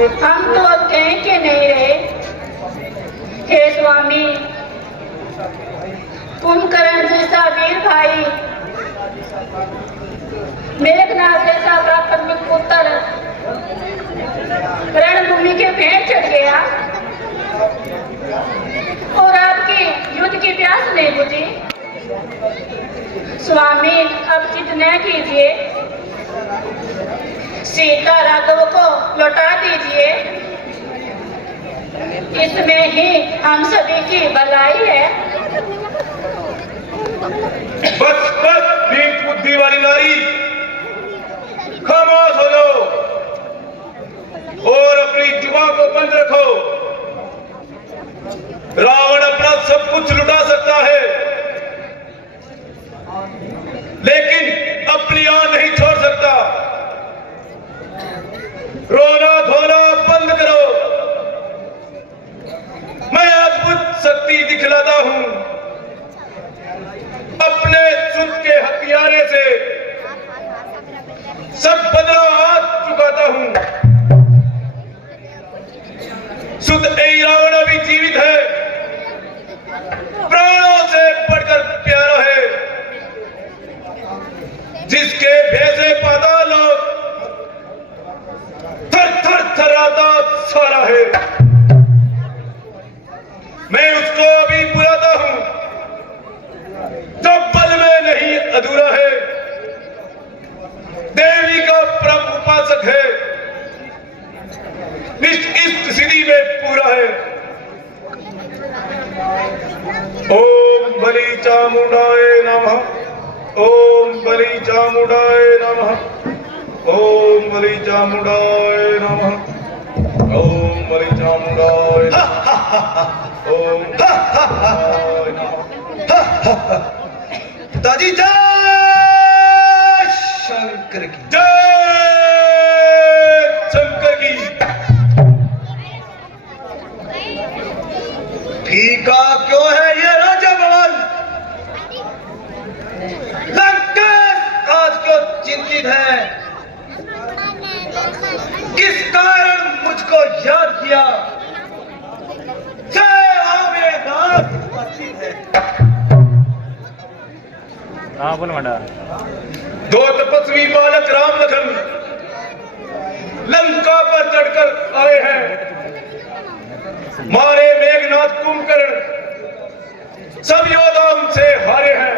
हम तो अब कहीं के नहीं रहे। हे स्वामी, कुंभकर्ण जैसा वीर भाई, मेघनाथ जैसा प्रापंचिक पुत्र रणभूमि के भेंट चढ़ गया और आपकी युद्ध की प्यास नहीं बुझी। स्वामी, अब जिद न कीजिए, सीता राघव को लौटा दीजिए। इसमें ही हम सभी की भलाई है। बस बस नीच बुद्धि वाली नारी, खामोश हो जाओ और अपनी जुबान को बंद रखो। रावण अपना सब कुछ लुटा सकता है, लेकिन अपनी आन नहीं छोड़ सकता। रोना धोना बंद करो। मैं अद्भुत शक्ति दिखलाता हूं। अपने सुत के हथियारे से सब बदला हाथ चुकाता हूं। सुत रावण अभी जीवित है, प्राणों से बढ़कर प्यारा है, जिसके भेसे पाताल थर थर थराता सारा है। मैं उसको अभी बुलाता हूं, जो पल में नहीं अधूरा है, देवी का परम उपासक है, इष्ट सिद्धि में पूरा है। ओम बलि चामुंडाय नमः। ओम बलि चामुंडाय नमः। ओम बलि चामुंडाय नमः। ओम बलि चामुंडाय नमः। ओम चामुंडाय नमः। पिताजी जय शंकर की जय शंकर की। फीका क्यों है ये राजा भवन? लंकेश आज क्यों चिंतित है? किस कारण मुझको याद किया? जय आमेदास उपस्थित है। हाँ बोल मंडा। दो तपस्वी बालक राम लखन लंका पर चढ़कर आए हैं। मारे मेघनाथ कुंभकर्ण, सब योद्धा उनसे हारे हैं।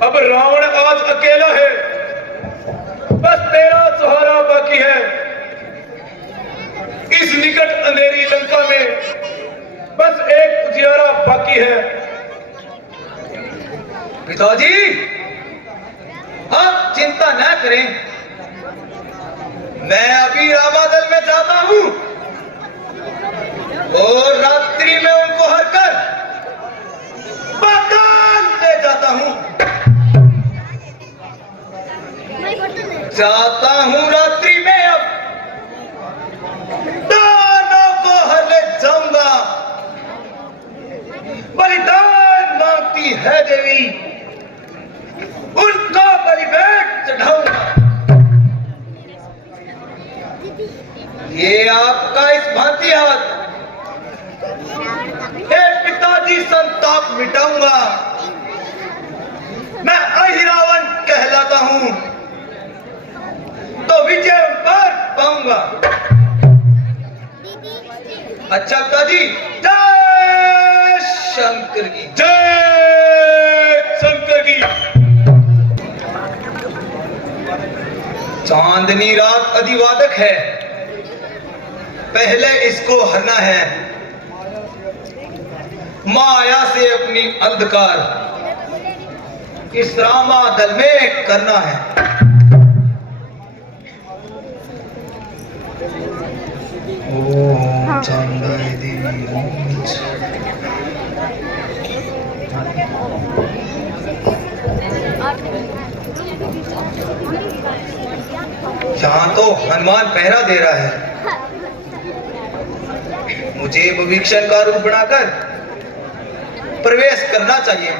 अब रावण आज अकेला है, बस तेरा सहारा बाकी है। इस निकट अंधेरी लंका में बस एक उजियारा बाकी है। पिताजी आप चिंता न करें, मैं अभी रामादल में जाता हूं और रात्रि में उनको हरकर पाताल ले जाता हूं। जाता हूं रात्रि में, अब दानों को हर ले जाऊंगा। बलिदान मांगती है देवी, उनको बलिभेट चढ़ाऊंगा। ये आपका इस भांति हाथ, हे पिताजी संताप मिटाऊंगा। मैं अहिरावण कहलाता हूं, तो विजय पर पाऊंगा। अच्छा पिताजी, जय शंकर की जय शंकर की। चांदनी रात अधिवादक है, पहले इसको हरना है। माया से अपनी अंधकार इस रामादल में करना है। ओम चांदाय देवी यहाँ तो हनुमान पहरा दे रहा है। मुझे विभीषण का रूप बनाकर प्रवेश करना चाहिए।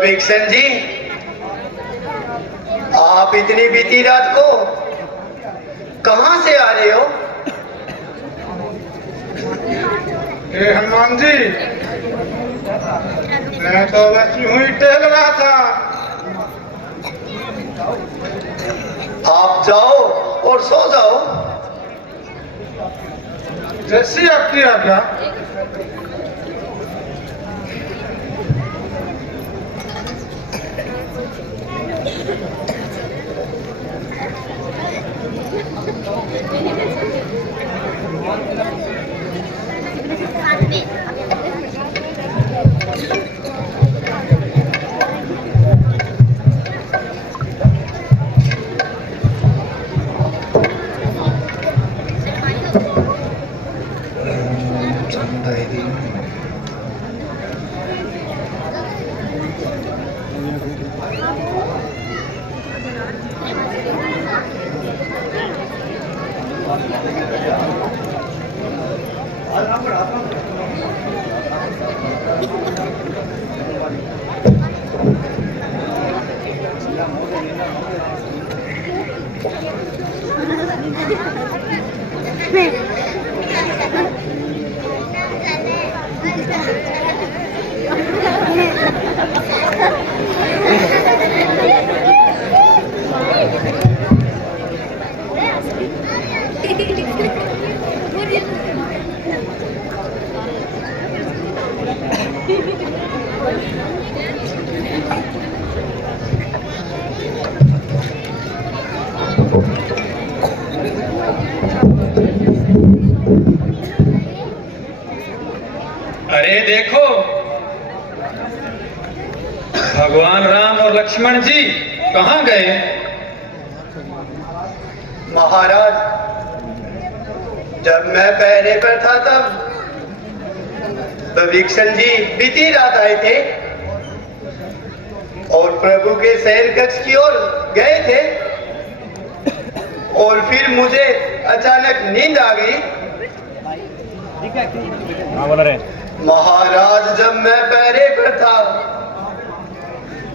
विक्सन जी, आप इतनी बीती रात को कहां से आ रहे हो? हनुमान जी, मैं तो बस यूं ही टहल रहा था। आप जाओ और सो जाओ। जैसी आपकी आज्ञा। अरे देखो, भगवान राम और लक्ष्मण जी कहाँ गए? महाराज, जब मैं पहरे पर था तब विक्सन जी बीती रात आए थे और प्रभु के शयन कक्ष की ओर गए थे और फिर मुझे अचानक नींद आ गई। महाराज, जब मैं पहरे पर था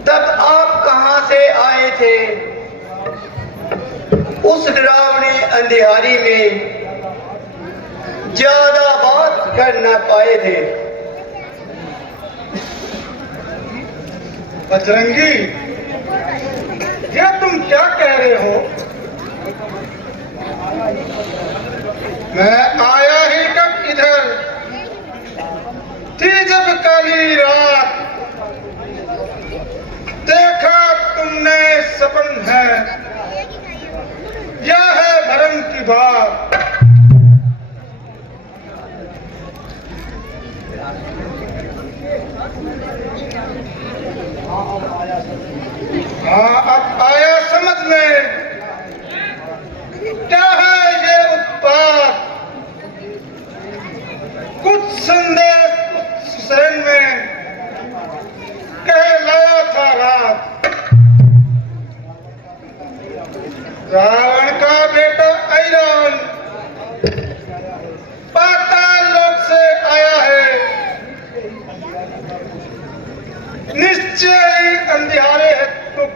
तब आप कहां से आए थे? उस डरावनी अंधियारी में ज्यादा बात कर न पाए थे। बजरंगी, ये तुम क्या कह रहे हो? मैं आया ही कब इधर थी जब काली रात देखा तुमने सपन है, यह है भरम की बात। हाँ, अब आया समझ में, क्या है ये उत्पात? कुछ संदेश कुछ शरण में कह लाया था रात। रावण का बेटा ऐरान पाताल लोक से आया है, निश्चय ही अंधियारे है तुम,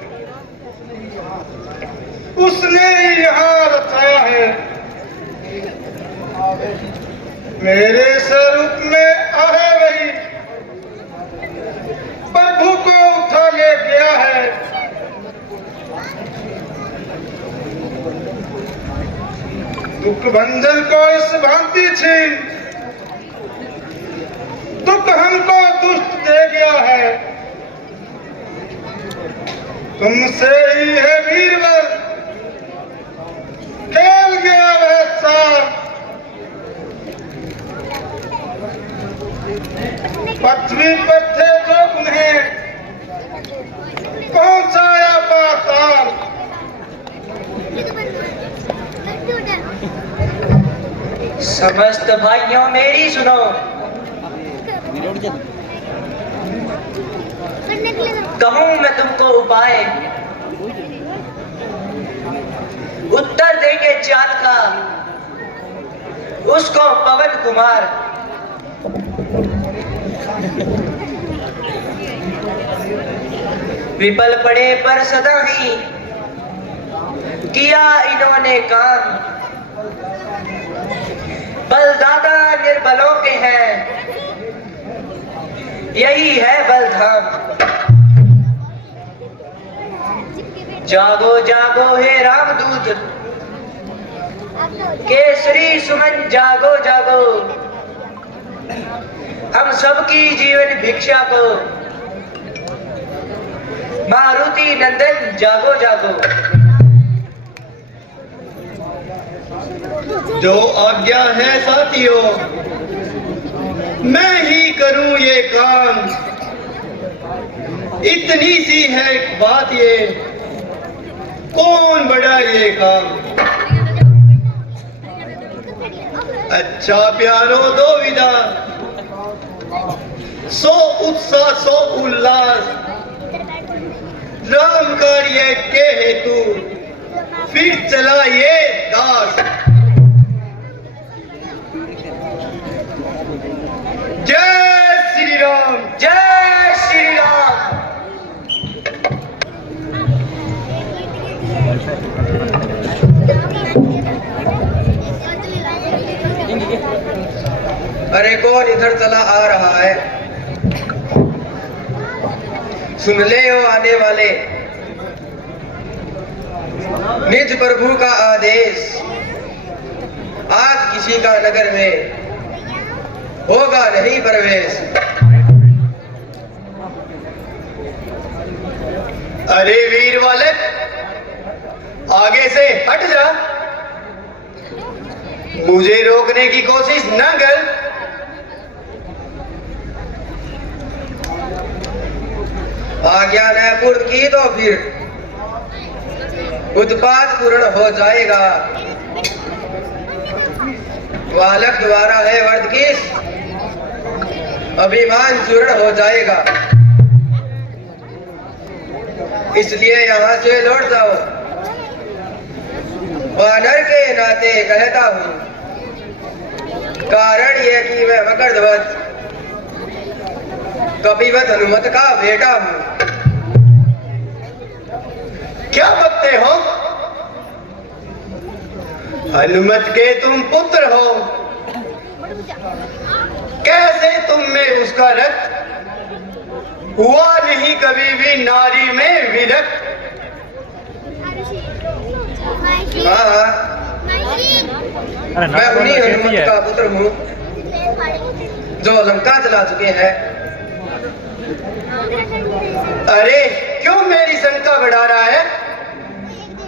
उसने ही यहाँ रचाया है। मेरे स्वरूप में आहे वही प्रभु को उठा ले गया है। दुख भंजन को इस भांति छीन दुख हमको दुष्ट दे गया है। तुमसे ही है वीरवर खेल गया वह साथ, पृथ्वी पर थे जो उन्हें पहुंचाया पाताल। समस्त भाइयों मेरी सुनो, कहूं मैं तुमको उपाय, उत्तर देंगे चाँद का उसको पवन कुमार। विफल पड़े पर सदा ही किया इन्होंने काम, बलदाता निर्बलों के हैं यही है बलधाम। जागो जागो हे रामदूत केसरी सुमन, जागो जागो हम सबकी जीवन भिक्षा को, मारुति नंदन जागो जागो। जो आज्ञा है साथियों मैं ही करूं ये काम, इतनी सी है बात ये कौन बड़ा ये काम। अच्छा प्यारो दो विदा, सो उत्साह सो उल्लास, राम कार्य के हेतु फिर चला ये दास। जय श्री राम, जय श्री राम। अरे कौन इधर चला आ रहा है, सुन ले ओ आने वाले, निज प्रभु का आदेश, आज किसी का नगर में होगा नहीं प्रवेश। अरे वीर बालक आगे से हट जा, मुझे रोकने की कोशिश न कर। आज्ञा न पूर्ण की तो फिर उत्पात पूर्ण हो जाएगा। बालक द्वारा है वर्द किस, अभिमान चूर्ण हो जाएगा। इसलिए यहाँ से लौट जाओ, वानर के नाते कहता हूँ, कारण यह कि मैं मकरध्वज कपिवत हनुमत का बेटा हूँ। क्या बकते हो, हनुमत के तुम पुत्र हो, कैसे तुम में उसका रक्त हुआ नहीं कभी भी नारी में विरक्त। हाँ, मैं उन्हीं हनुमत का पुत्र हूँ जो लंका चला चुके हैं। अरे क्यों मेरी शंका बढ़ा रहा है,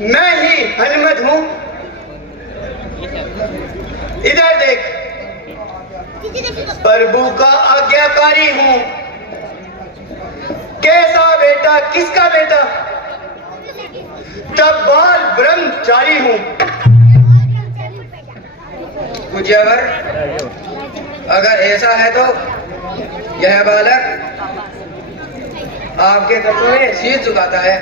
मैं ही हनुमत हूँ। इधर देख, प्रभु का आज्ञाकारी हूँ। कैसा बेटा, किसका बेटा, तब बाल ब्रह्मचारी हूँ। पूज्यवर, अगर ऐसा है तो यह बालक आपके तत्व में शीश झुकाता है।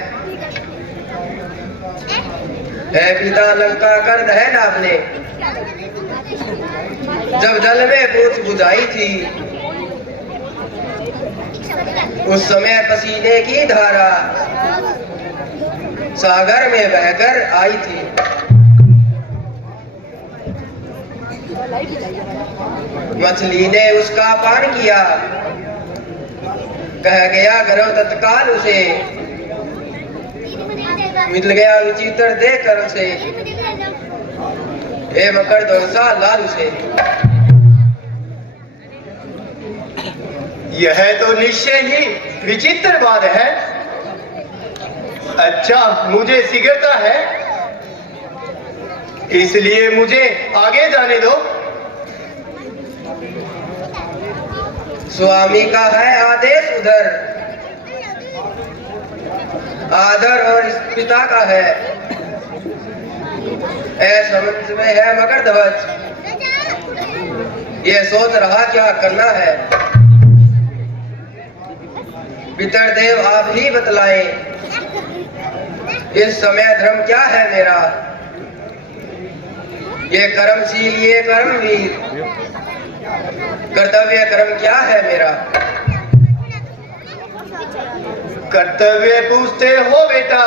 पिता लंका कर दहन आपने, जब जल में पूछ बुझाई थी, उस समय पसीने की धारा सागर में बहकर आई थी। मछली ने उसका पान किया, कह गया गर्व तत्काल उसे, मिल गया विचित्र देखकर उसे, हे मकरध्वजा लाल उसे। यह तो निश्चय ही विचित्र बात है। अच्छा मुझे शीघ्रता है, इसलिए मुझे आगे जाने दो। स्वामी का है आदेश उधर, आदर और पिता का है ऐसा में है मकरध्वज। ये सोच रहा क्या करना है। पितरदेव आप ही बतलाए, इस समय धर्म क्या है मेरा? ये कर्मशील ये कर्मवीर, कर्तव्य कर्म क्या है मेरा? कर्तव्य पूछते हो बेटा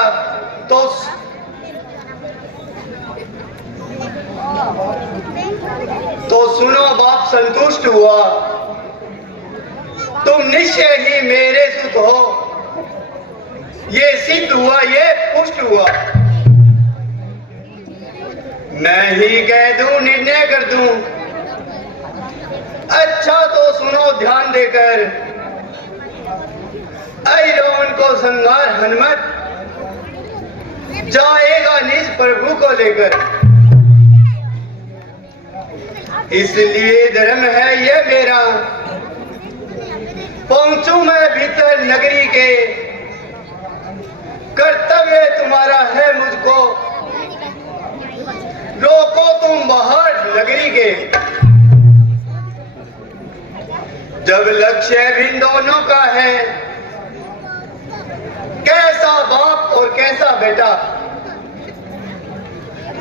तो सुनो, बाप संतुष्ट हुआ, तुम निश्चय ही मेरे सुत हो, ये सिद्ध हुआ, ये पुष्ट हुआ। मैं ही कह दूं, निर्णय कर दूं। अच्छा तो सुनो ध्यान देकर, रावण को संहार हनुमत जाएगा निज प्रभु को लेकर। इसलिए धर्म है ये मेरा, पहुंचू मैं भीतर नगरी के, कर्तव्य तुम्हारा है मुझको, रोको तुम बाहर नगरी के। जब लक्ष्य भिन्न दोनों का है, कैसा बाप और कैसा बेटा,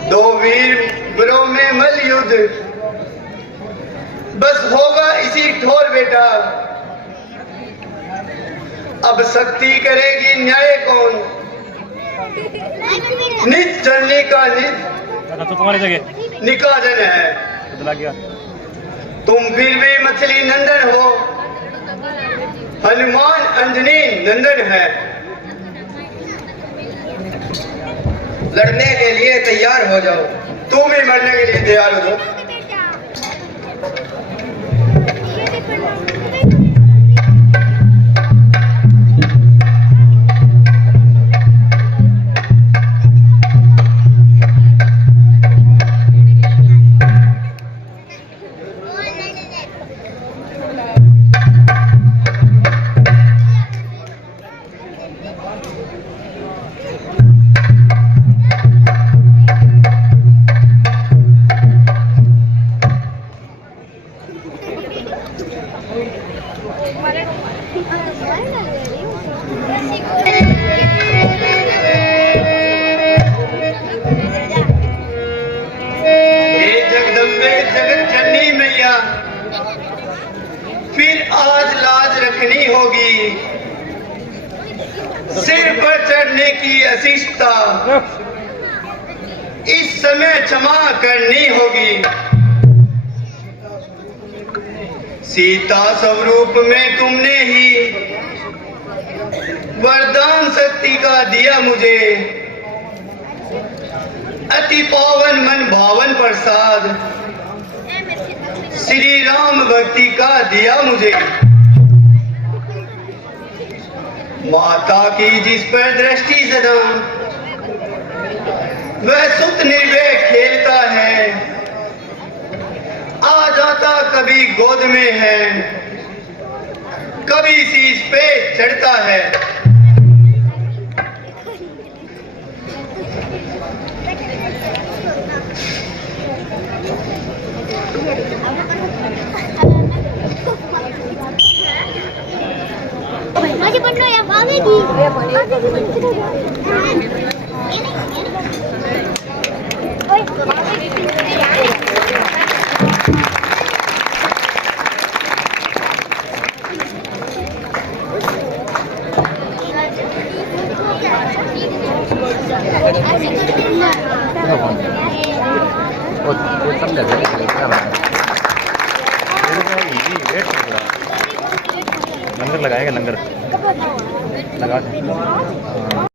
दो वीरों में मल युद्ध, बस होगा इसी ठोर बेटा। अब शक्ति करेगी न्याय कौन, निज जननी का निज तो तुम्हारी जगह निकाजन है। तुम फिर भी मछली नंदन हो, हनुमान अंजनी नंदन है। लड़ने के लिए तैयार हो जाओ। तू भी मरने के लिए तैयार हो जाओ। फिर आज लाज रखनी होगी, सिर पर चढ़ने की अशिष्टता इस समय क्षमा करनी होगी। सीता स्वरूप में तुमने ही वरदान शक्ति का दिया मुझे, अति पावन मन भावन प्रसाद श्री राम भक्ति का दिया मुझे। माता की जिस पर दृष्टि सदा, वह सुत निर्भय खेलता है, आ जाता कभी गोद में है, कभी शीश पे चढ़ता है। माझी पण या मागे दी लंगर लगाएगा, लंगर लगा